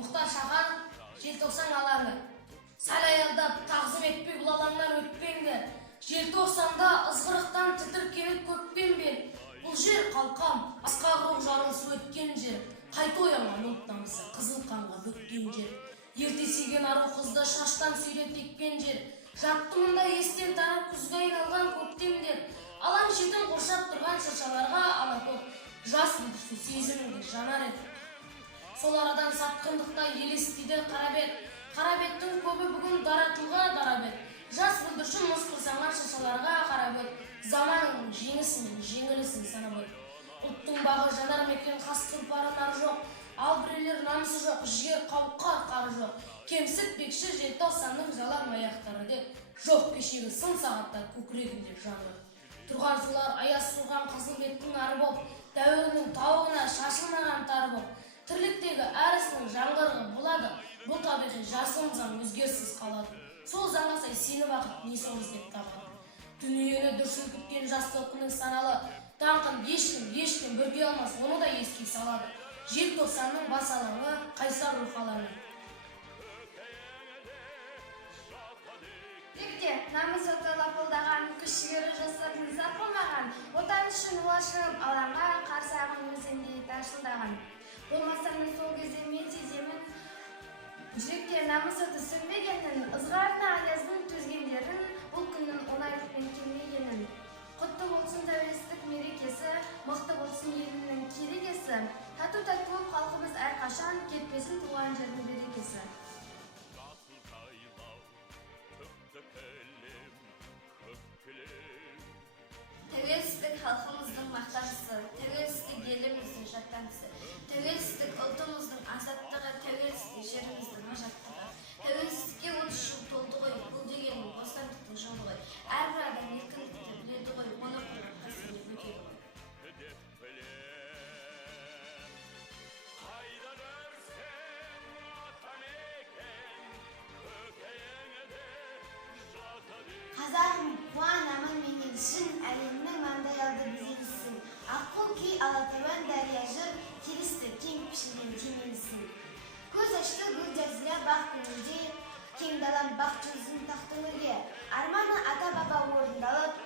Мұхтар Шаханов желтоқсан алаңы. Сәл аялдап тағзым етпей бұл алаңнан өтпеңдер. Желтоқсанда ызғырықтан тітіркеніп көкпенбен. Бұл жер қалқам, асқақ рух жарылысы өткен жер. Қайта оянған ұлт намысы қызыл қанға бөккен жер. Ерте сүйген ару қызды шаштан сүйреп теккен жер. Жаттымында естен тарап күзге айналған көктемдер. Алаң шетін қоршап тұрған шыршаларға алакөк жас бұлтысы сезіміңді жанар еді. Сол арадан сатқындықта елестейді қарабет. Қарабеттің көбі бүгін даратылға дарабет. Жас бүлдіршін мұз құрсанған шыршаларға қарабет. Заманның жеңісімен жеңілісін санап өт. Ұлттың бағы жанар мекен қас тұлпары нар жоқ. Ал біреулер намысы жоқ, жігер қауқар қары жоқ. Кемсік бекші желтоқсанның жалаң аяқтары деп. Жоқ кешегі сын сағатта көкірегінде жаны. Тұрған сулар аяз суған қызыл беттің ары боп, дәуірінің тауына шашылмаған тары боп. Тірліктегі әрісінің жаңғырығы болады, бұл табиғи жасыл заң өзгерсіз қалады. Сол заңға сай сені бақыт не сол іздеп табады. Дүниені дүрсіл күткен жас толқынның саналы, даңқын ешкім бүрге алмас, оны да еске салады. Желтоқсанның бас алаңы қайсар рух алаңы. Егде намыс оты лапылдаған, күш-жігері жастардың сапылмаған, отан үшін ұлашып алаңға қарсағын өзендей ташылдаған. Болмасаңыз сол кезде мен сеземін, жүректе намыс оты сөнбегенін, ызғарына аяздың төзгендерін, бұл күннің оңайлықпен келмегенін. Құтты болсын тәуелсіздік мерекесі, мықты болсын елінің керегесі, тату-тату халқымыз әрқашан кетпесін туған жердің берекесі. Тәуелсіздік халқымыздың мақтанышы, тәуелсіздік еліміздің жаттанысы, тәуелсіздік ұлтымыздың азаттығы, тәуелсіздік жеріміздің ажаттығы. Тәуелсіздікке 30 жыл толды ғой, бұл деген бостандықтың жолы ғой. Әрбір адам еркіндікті біледі ғой, оны құрған қасиет өтеді ғой. Қазағым, қуанамын менен шын, әлемнің маңдай алды безелісің. Аққу күй алатауан дария жыр, келісті кең пішілген темелісің. Көз ашты гүл дәрзілі бақ көңілде, кең далам бақ жүзін тақты өрге. Арманы ата-баба орындалып,